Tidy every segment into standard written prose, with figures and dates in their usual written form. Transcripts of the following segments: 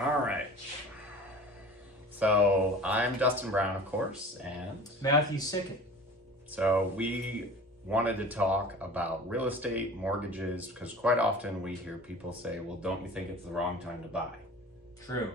All right. So I'm Dustin Brown, of course, and Matthew Sickett. so we wanted to talk about real estate, mortgages, because quite often we hear people say, well, don't you think it's the wrong time to buy? True.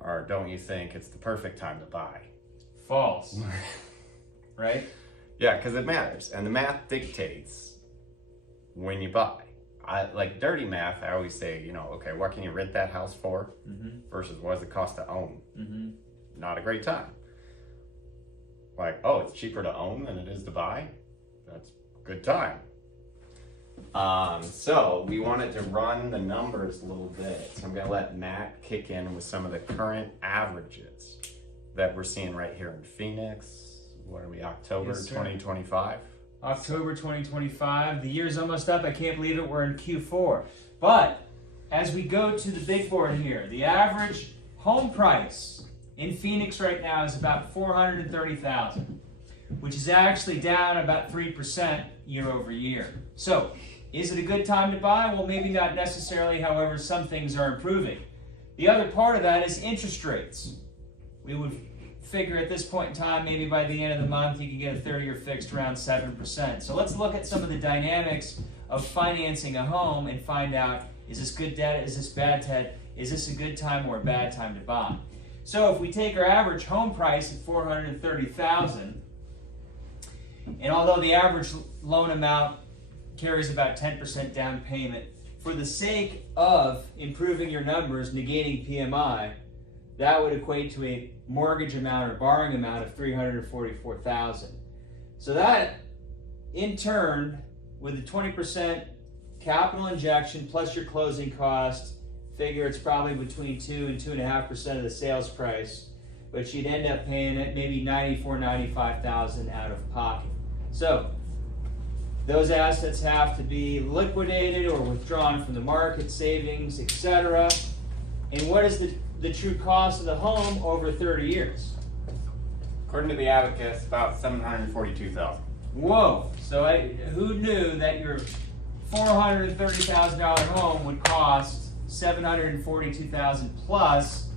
Or don't you think it's the perfect time to buy? False. Right? Yeah, because it matters, and the math dictates when you buy. I like dirty math. I always say, okay, what can you rent that house for versus what does it cost to own? Not a great time. Like, oh, it's cheaper to own than it is to buy. That's a good time. So we wanted to run the numbers a little bit. So I'm going to let Matt kick in with some of the current averages that we're seeing right here in Phoenix. What are we, October 2025? October 2025. The year's almost up. I can't believe it. We're in Q4. But as we go to the big board here, the average home price in Phoenix right now is about $430,000, which is actually down about 3% year over year. So, is it a good time to buy? Well, maybe not necessarily. However, some things are improving. The other part of that is interest rates. We would figure at this point in time, maybe by the end of the month, you can get a 30-year fixed around 7%. So let's look at some of the dynamics of financing a home and find out, is this good debt, is this bad debt, is this a good time or a bad time to buy? So if we take our average home price at $430,000, and although the average loan amount carries about 10% down payment, for the sake of improving your numbers, negating PMI, that would equate to a mortgage amount or borrowing amount of $344,000. So that, in turn, with a 20% capital injection plus your closing cost, figure it's probably between 2 and 2.5% of the sales price, but you'd end up paying it maybe $94,000, $95,000 out of pocket. So those assets have to be liquidated or withdrawn from the market, savings, etc. And what is the true cost of the home over 30 years? According to the Abacus, about $742,000. Whoa! So who knew that your $430,000 home would cost $742,000 plus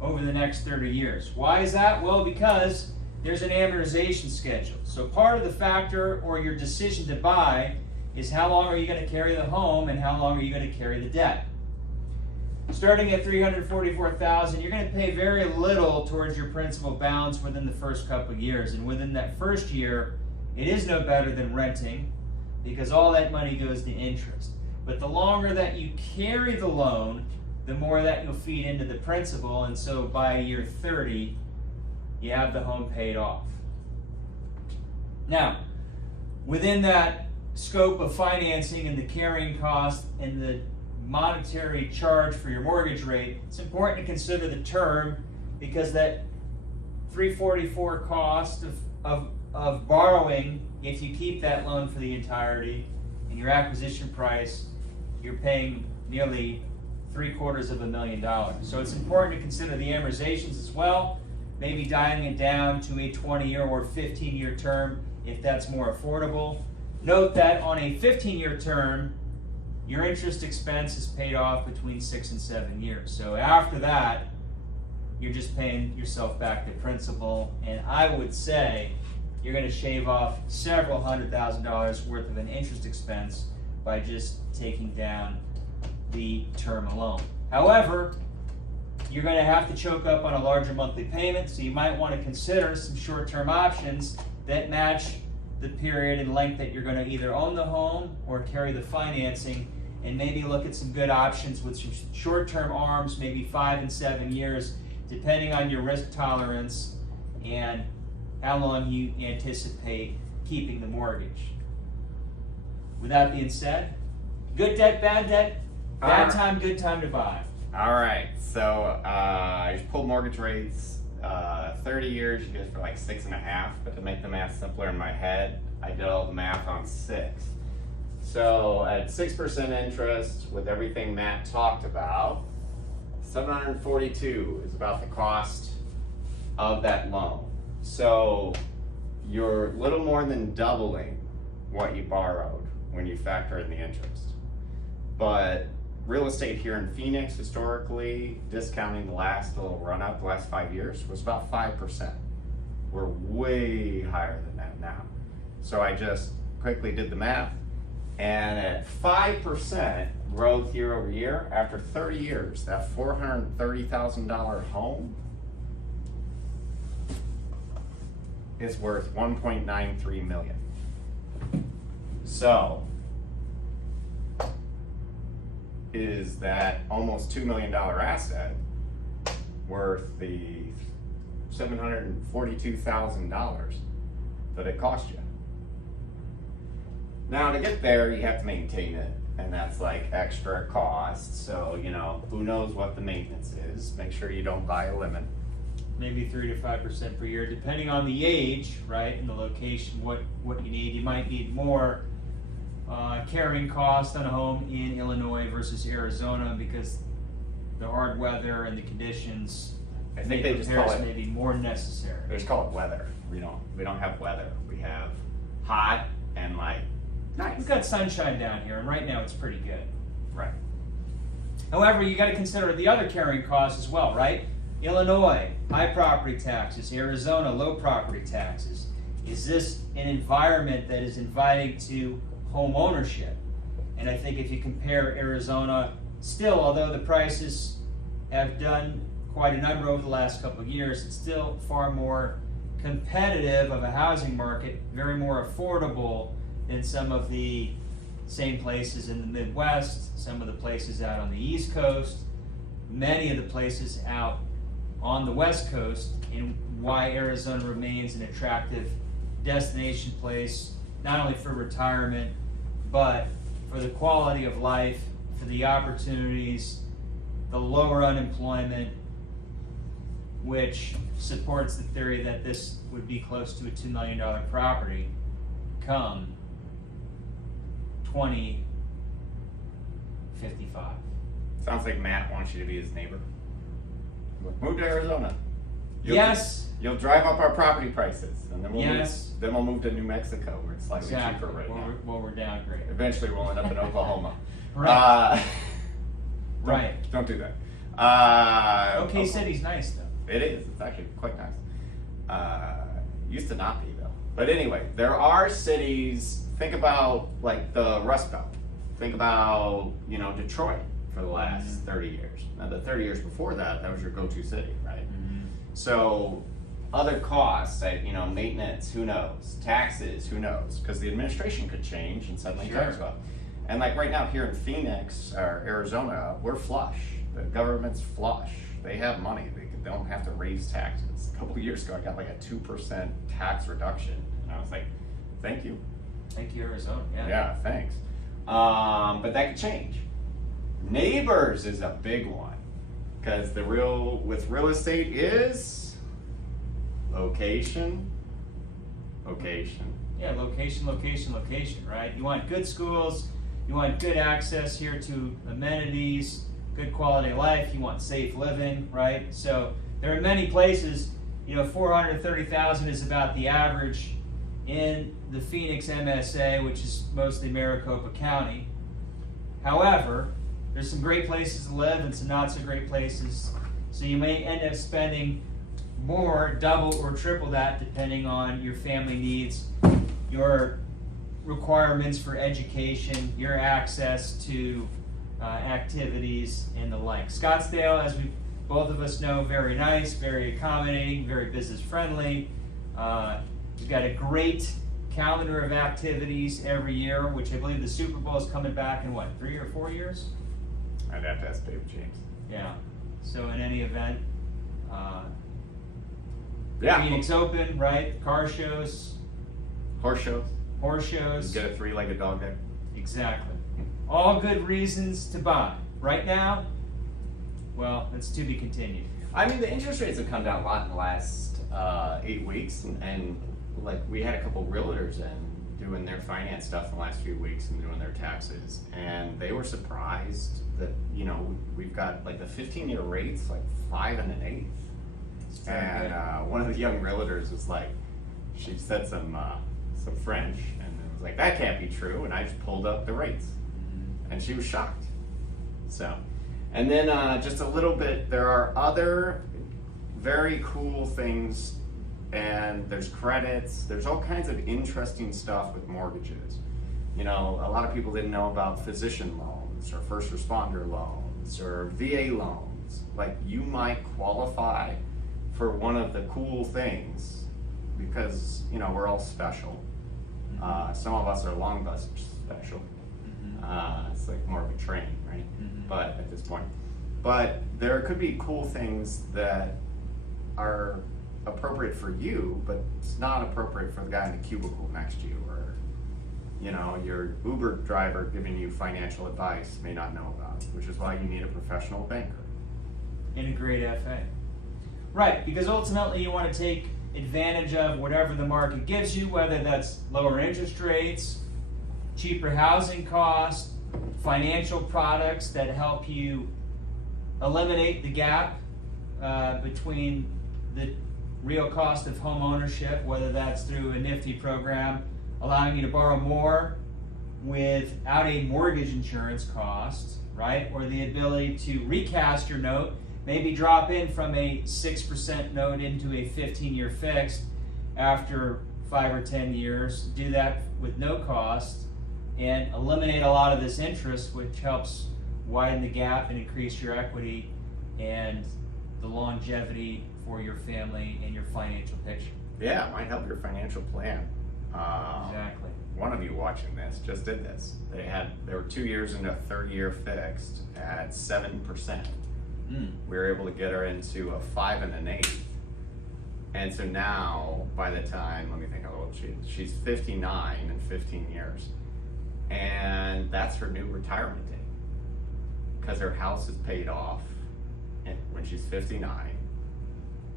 over the next 30 years? Why is that? Well, because there's an amortization schedule. So part of the factor or your decision to buy is how long are you going to carry the home and how long are you going to carry the debt. Starting at $344,000, you're going to pay very little towards your principal balance within the first couple of years. And within that first year, it is no better than renting because all that money goes to interest. But the longer that you carry the loan, the more that you'll feed into the principal. And so by year 30, you have the home paid off. Now, within that scope of financing and the carrying cost and the monetary charge for your mortgage rate, it's important to consider the term because that $344,000 cost of borrowing, if you keep that loan for the entirety, and your acquisition price, you're paying nearly $750,000. So it's important to consider the amortizations as well, maybe dialing it down to a 20-year or 15-year term if that's more affordable. Note that on a 15-year term, your interest expense is paid off between 6 and 7 years. So after that, you're just paying yourself back the principal. And I would say you're going to shave off several $100,000 worth of an interest expense by just taking down the term loan. However, you're going to have to choke up on a larger monthly payment, so you might want to consider some short-term options that match the period and length that you're going to either own the home or carry the financing, and maybe look at some good options with some short-term ARMs, maybe 5 and 7 years, depending on your risk tolerance and how long you anticipate keeping the mortgage. With that being said, good debt, bad time, good time to buy. All right, so I just pulled mortgage rates. 30 years, you get it for like 6.5, but to make the math simpler in my head, I did all the math on 6. So at 6% interest, with everything Matt talked about, $742 is about the cost of that loan. So you're little more than doubling what you borrowed when you factor in the interest. But real estate here in Phoenix, historically, discounting the last little run up, the last 5 years, was about 5%. We're way higher than that now. So I just quickly did the math, and at 5% growth year over year, after 30 years, that $430,000 home is worth $1.93 million. So, is that almost $2 million asset worth the $742,000 that it cost you? Now, to get there, you have to maintain it, and that's like extra cost. So, you know, who knows what the maintenance is. Make sure you don't buy a lemon. Maybe 3 to 5% per year, depending on the age, right, and the location, what you need. You might need more carrying cost on a home in Illinois versus Arizona because the hard weather and the conditions. I think they just call it, maybe more necessary. They just call it weather. We don't have weather. We have hot and like nice. We've got sunshine down here, and right now it's pretty good. Right. However, you got to consider the other carrying costs as well, right? Illinois, high property taxes. Arizona, low property taxes. Is this an environment that is inviting to home ownership? And I think if you compare Arizona, still, although the prices have done quite a number over the last couple of years, it's still far more competitive of a housing market, very more affordable than some of the same places in the Midwest, some of the places out on the East Coast, many of the places out on the West Coast, and why Arizona remains an attractive destination place, not only for retirement, but for the quality of life, for the opportunities, the lower unemployment, which supports the theory that this would be close to a $2 million property come 2055. Sounds like Matt wants you to be his neighbor. Move to Arizona. Yes. You'll drive up our property prices, and then Yes. we'll move to New Mexico, where it's slightly cheaper right now. Well, we're downgraded. Eventually, we'll end up in Oklahoma. Right. Right. Don't do that. OK City's nice though. It is. It's actually quite nice. Used to not be though. But anyway, there are cities. Think about like the Rust Belt. Think about Detroit for the last 30 years. Now the 30 years before that, that was your go-to city, right? Mm-hmm. So other costs, like maintenance, who knows? Taxes, who knows? Because the administration could change and suddenly tax go up. And like right now here in Phoenix or Arizona, we're flush. The government's flush. They have money. They don't have to raise taxes. A couple of years ago, I got like a 2% tax reduction, and I was like, "Thank you." Thank you, Arizona. Yeah. Yeah, thanks. But that could change. Neighbors is a big one because with real estate is location. Yeah, location, right? You want good schools, you want good access here to amenities, good quality of life, you want safe living, right? So there are many places, 430,000 is about the average in the Phoenix MSA, which is mostly Maricopa County. However, there's some great places to live and some not so great places. So you may end up spending more, double or triple that, depending on your family needs, your requirements for education, your access to activities and the like. Scottsdale, as we both of us know, very nice, very accommodating, very business friendly. We've got a great calendar of activities every year, which I believe the Super Bowl is coming back in 3 or 4 years? I'd have to ask David James. Yeah. So in any event, yeah. Phoenix Open, right? Car shows. Horse shows. You get a 3-legged dog there. Exactly. All good reasons to buy. Right now, well, it's to be continued. I mean, the interest rates have come down a lot in the last 8 weeks, and like we had a couple realtors in doing their finance stuff in the last few weeks and doing their taxes, and they were surprised that we've got like the 15-year rates like 5 1/8. And one of the young realtors was like, she said some French, and it was like, that can't be true. And I just pulled up the rates, and she was shocked. So, and then just a little bit, there are other very cool things, and there's credits, there's all kinds of interesting stuff with mortgages. You know, a lot of people didn't know about physician loans or first responder loans or VA loans. Like, you might qualify for one of the cool things because, you know, we're all special. Some of us are long bus special. It's like more of a train, right? But at this point, but there could be cool things that are appropriate for you, but it's not appropriate for the guy in the cubicle next to you, or, you know, your Uber driver giving you financial advice may not know about, which is why you need a professional banker. And a great FA. Right, because ultimately you want to take advantage of whatever the market gives you, whether that's lower interest rates, cheaper housing costs, financial products that help you eliminate the gap between the real cost of home ownership, whether that's through a nifty program allowing you to borrow more without a mortgage insurance cost, right? Or the ability to recast your note, maybe drop in from a 6% note into a 15-year fixed after 5 or 10 years, do that with no cost, and eliminate a lot of this interest, which helps widen the gap and increase your equity and the longevity for your family and your financial picture. Yeah, it might help your financial plan. Exactly. One of you watching this just did this. They were 2 years into a 30-year fixed at 7%. We were able to get her into a 5 1/8. And so now, by the time, let me think how old she's 59 in 15 years. And that's her new retirement date. Because her house is paid off when she's 59.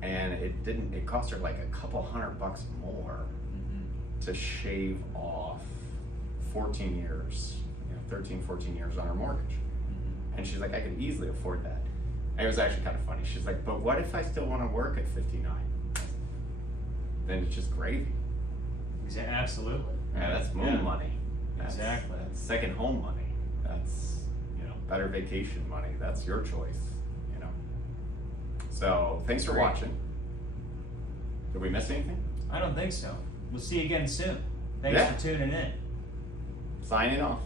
And it cost her like a couple $100 more to shave off 14 years, 13, 14 years on her mortgage. And she's like, I could easily afford that. And it was actually kind of funny. She's like, but what if I still want to work at 59? Then it's just gravy. Absolutely. Yeah, that's moon money. Exactly. That's second home money. That's, better vacation money. That's your choice, So thanks for watching. Did we miss anything? I don't think so. We'll see you again soon. Thanks for tuning in. Signing off.